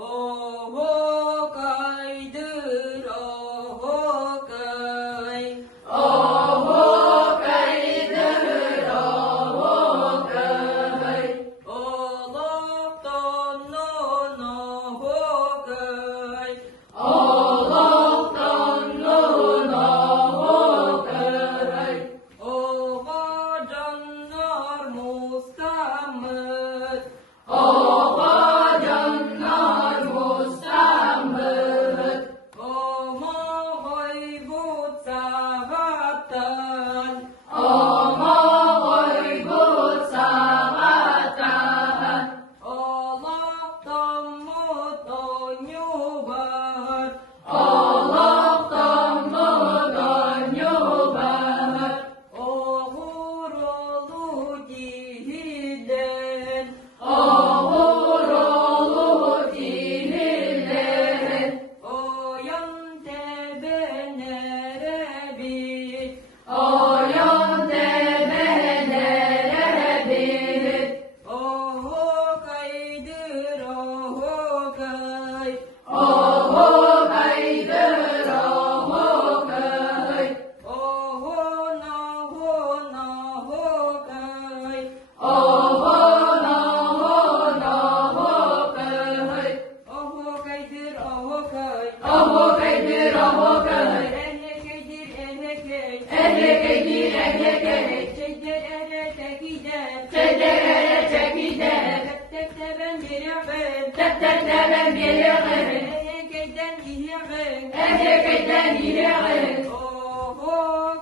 Oho kaydır, oho kay. Oho kaydır, oho kay. Oloktan non oho kay. Oho canlar mustamet. Omo hoybut sahatan. Oloktan mutonyubat. Ohurolu dihiden. Oyan tebenere bit. Oho kaydır, oho kay. Oho naho naho kay. Oho kaydır, oho kay. Ehle kaydır, Çeyder ele tekiden. Tek ben geliyorum. Ehe keyden geliyorum. Oho